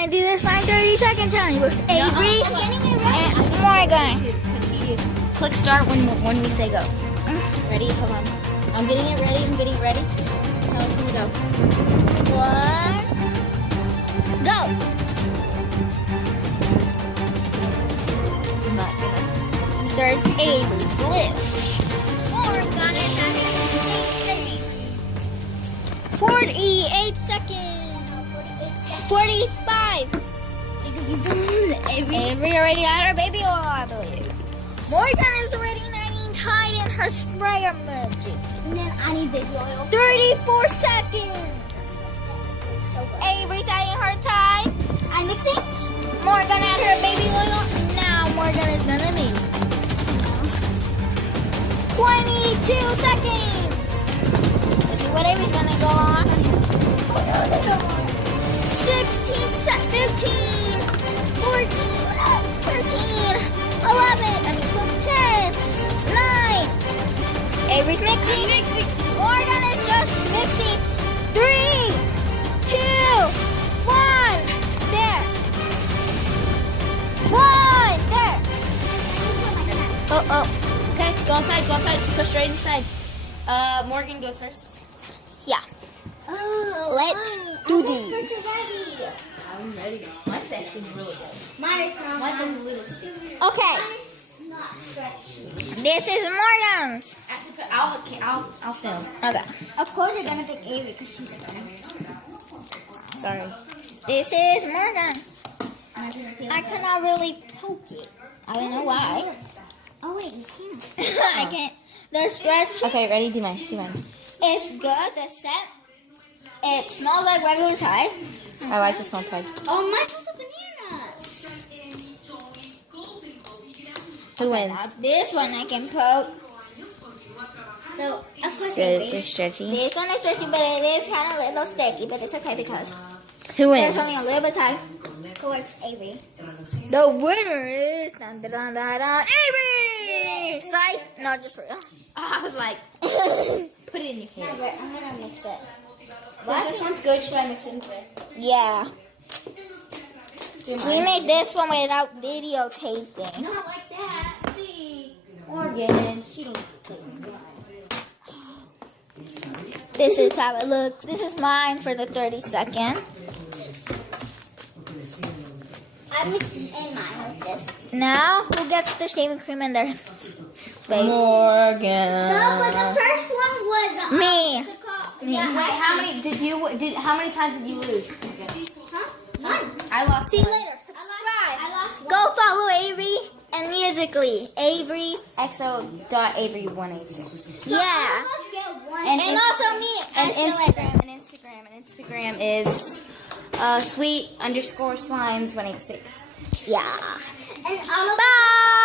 gonna do this slime 30-second challenge with Avery and Morgan. Click start when we say go. Ready? Hold on. I'm getting it ready. Tell us when to go. 1, go. There's Avery's blue. Morgan is having 48 seconds. 45. Avery already got her baby oil, I believe. Morgan is already tied in her sprayer magic. And then I need baby oil. 34 seconds. Avery's adding her tie. I'm mixing. Morgan had her baby oil. Now Morgan is gonna mix. 22 seconds. Let's see what Avery's gonna go on. 16, 15, 14, 13, 11, 10, 9. Avery's mixing. Morgan is just mixing. 3, 2, 1. There. 1. There. Oh. Okay, go inside. Just go straight inside. Morgan goes first. Yeah. Oh, Let's do this. I'm ready. Mine's actually really good. Mine is not. Mine's a little sticky. Okay. Mine is not stretchy. This is Morgan's. Actually, I'll film. Okay. Of course, you're gonna pick Avery because she's a girl. Sorry. This is Morgan. I cannot really poke it. I don't know why. Oh wait, you can't. I can't. The stretch Okay, ready? Do mine. is good. The scent, it smells like regular Tide. I like this one type. Oh, mine has the bananas. Who wins? Now this one I can poke. So, of course, So Avery. they're stretchy. This one is stretchy, but it is kind of a little sticky. But it's okay because Who there's wins? only a little bit of time. Of course, Avery. The winner is Avery. Sight? No, just for real. I was like, put it in your Yeah, hand. but I'm gonna mix it. Since this one's good, should I mix it into it? Yeah. Do We mine. made this one without videotaping. Not like that. See, Morgan, she don't play slime. This is how it looks. This is mine for the 30-second. I mixed in mine with this. Now, who gets the shaving cream in their face? Morgan. No, but the first one was Me. Yeah, How many times did you lose? Huh? One. I lost. See you one. later. Subscribe. I lost one. Go follow Avery and Musically. Avery. XO.Avery186. So Yeah. I almost get one. And And also me. And I feel like- Instagram is sweet_slimes186. Yeah. And I'm a Bye.